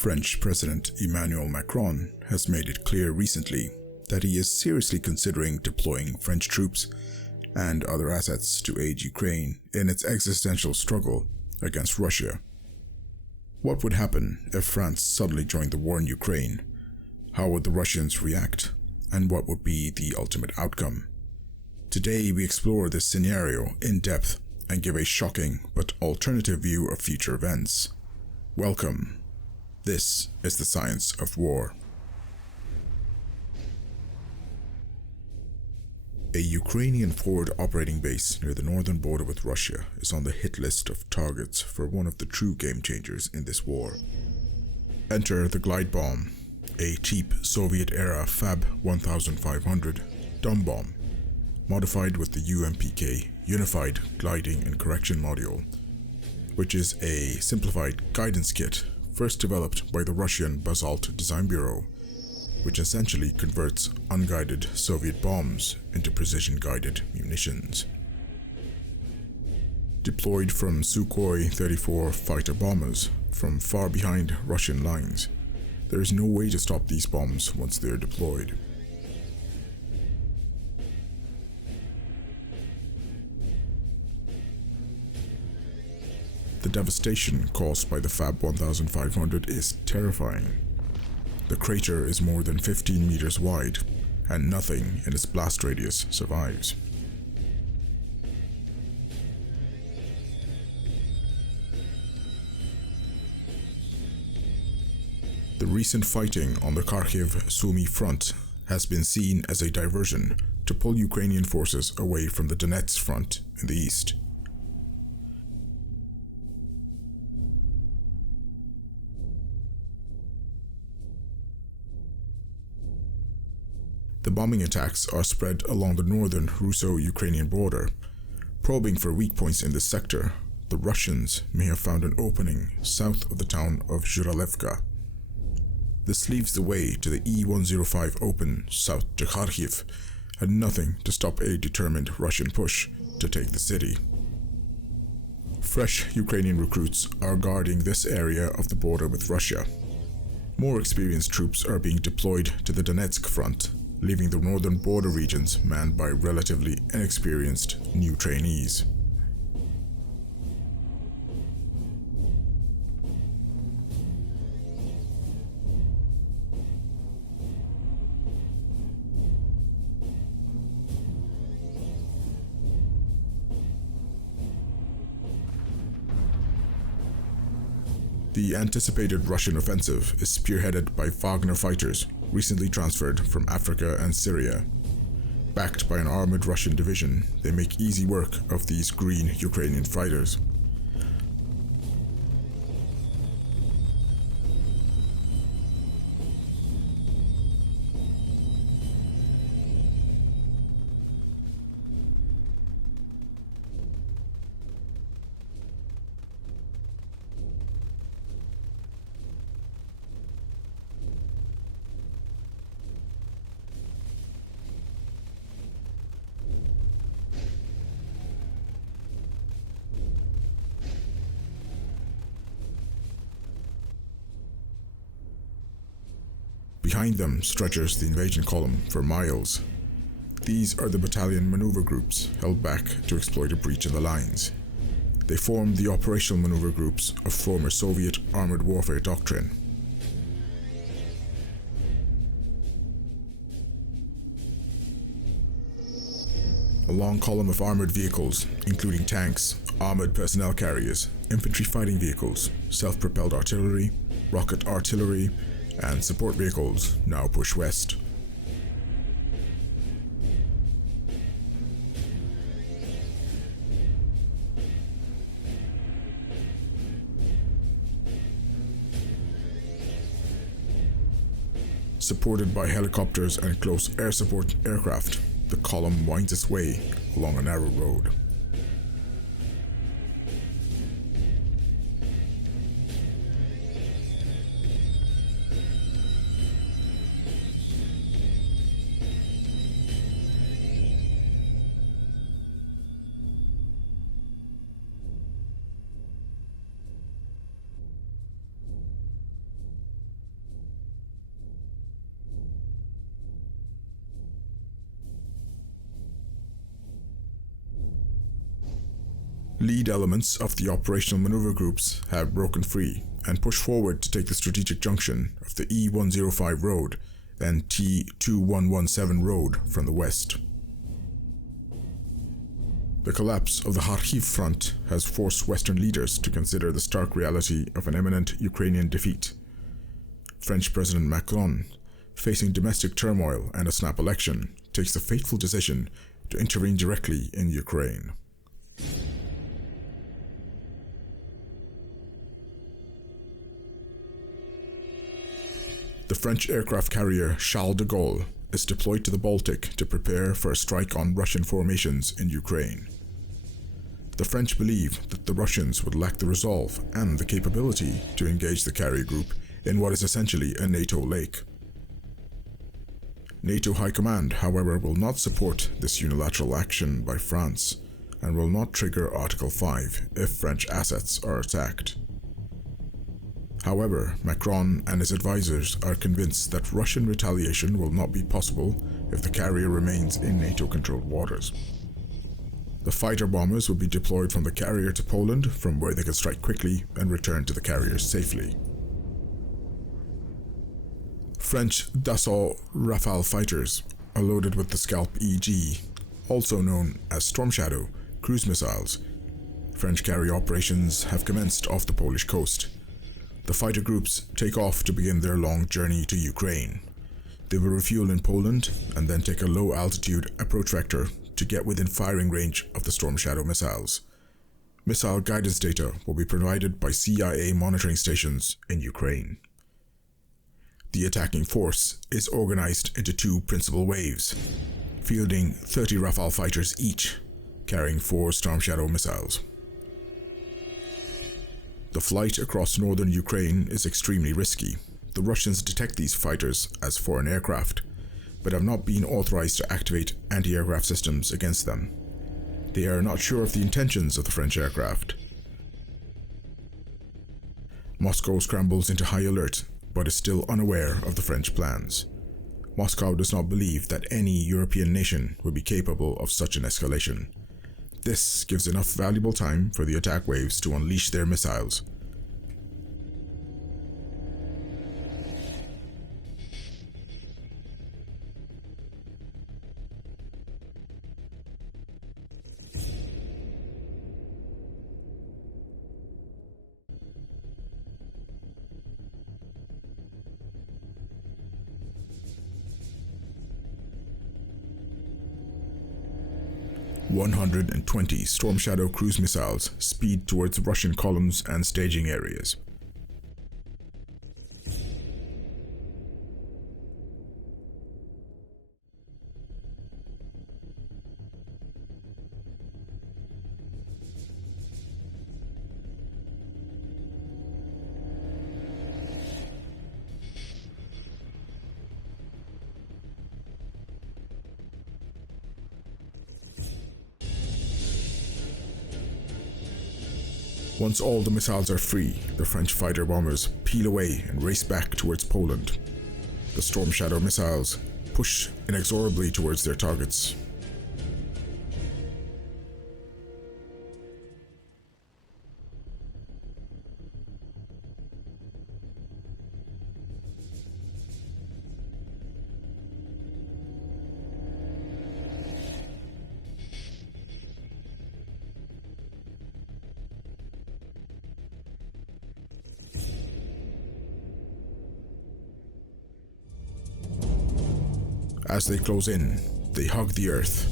French President Emmanuel Macron has made it clear recently that he is seriously considering deploying French troops and other assets to aid Ukraine in its existential struggle against Russia. What would happen if France suddenly joined the war in Ukraine? How would the Russians react? And what would be the ultimate outcome? Today we explore this scenario in depth and give a shocking but alternative view of future events. Welcome. This is the Science of War. A Ukrainian forward operating base near the northern border with Russia is on the hit list of targets for one of the true game changers in this war. Enter the glide bomb, a cheap Soviet-era Fab 1500 dumb bomb, modified with the UMPK Unified Gliding and Correction Module, which is a simplified guidance kit first developed by the Russian Basalt Design Bureau, which essentially converts unguided Soviet bombs into precision-guided munitions. Deployed from Sukhoi 34 fighter bombers from far behind Russian lines, there is no way to stop these bombs once they are deployed. The devastation caused by the Fab 1500 is terrifying. The crater is more than 15 meters wide, and nothing in its blast radius survives. The recent fighting on the Kharkiv Front has been seen as a diversion to pull Ukrainian forces away from the Donetsk front in the east. The bombing attacks are spread along the northern Russo-Ukrainian border. Probing for weak points in this sector, the Russians may have found an opening south of the town of Zhuralevka. This leaves the way to the E-105 open south to Kharkiv, and nothing to stop a determined Russian push to take the city. Fresh Ukrainian recruits are guarding this area of the border with Russia. More experienced troops are being deployed to the Donetsk front, leaving the northern border regions manned by relatively inexperienced new trainees. The anticipated Russian offensive is spearheaded by Wagner fighters recently transferred from Africa and Syria. Backed by an armored Russian division, they make easy work of these green Ukrainian fighters. Behind them stretches the invasion column for miles. These are the battalion maneuver groups held back to exploit a breach in the lines. They form the operational maneuver groups of former Soviet armored warfare doctrine. A long column of armored vehicles, including tanks, armored personnel carriers, infantry fighting vehicles, self-propelled artillery, rocket artillery, and support vehicles now push west. Supported by helicopters and close air support aircraft, the column winds its way along a narrow road. Lead elements of the operational maneuver groups have broken free and pushed forward to take the strategic junction of the E105 road and T2117 road from the west. The collapse of the Kharkiv Front has forced Western leaders to consider the stark reality of an imminent Ukrainian defeat. French President Macron, facing domestic turmoil and a snap election, takes the fateful decision to intervene directly in Ukraine. The French aircraft carrier Charles de Gaulle is deployed to the Baltic to prepare for a strike on Russian formations in Ukraine. The French believe that the Russians would lack the resolve and the capability to engage the carrier group in what is essentially a NATO lake. NATO High Command, however, will not support this unilateral action by France and will not trigger Article 5 if French assets are attacked. However, Macron and his advisors are convinced that Russian retaliation will not be possible if the carrier remains in NATO-controlled waters. The fighter bombers will be deployed from the carrier to Poland, from where they can strike quickly and return to the carrier safely. French Dassault Rafale fighters are loaded with the Scalp EG, also known as Storm Shadow, cruise missiles. French carrier operations have commenced off the Polish coast. The fighter groups take off to begin their long journey to Ukraine. They will refuel in Poland and then take a low-altitude approach vector to get within firing range of the Storm Shadow missiles. Missile guidance data will be provided by CIA monitoring stations in Ukraine. The attacking force is organized into two principal waves, fielding 30 Rafale fighters each, carrying 4 Storm Shadow missiles. The flight across northern Ukraine is extremely risky. The Russians detect these fighters as foreign aircraft, but have not been authorized to activate anti-aircraft systems against them. They are not sure of the intentions of the French aircraft. Moscow scrambles into high alert, but is still unaware of the French plans. Moscow does not believe that any European nation would be capable of such an escalation. This gives enough valuable time for the attack waves to unleash their missiles. "120 Storm Shadow cruise missiles speed towards Russian columns and staging areas. Once all the missiles are free, the French fighter bombers peel away and race back towards Poland. The Storm Shadow missiles push inexorably towards their targets. As they close in, they hug the earth.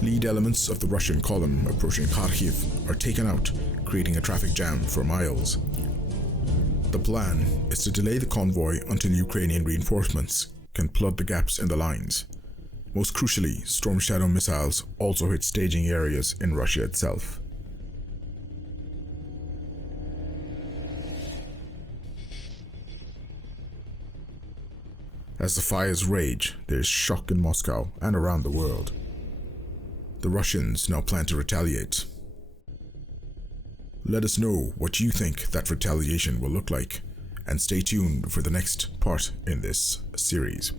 Lead elements of the Russian column approaching Kharkiv are taken out, creating a traffic jam for miles. The plan is to delay the convoy until Ukrainian reinforcements can plug the gaps in the lines. Most crucially, Storm Shadow missiles also hit staging areas in Russia itself. As the fires rage, there is shock in Moscow and around the world. The Russians now plan to retaliate. Let us know what you think that retaliation will look like, and stay tuned for the next part in this series.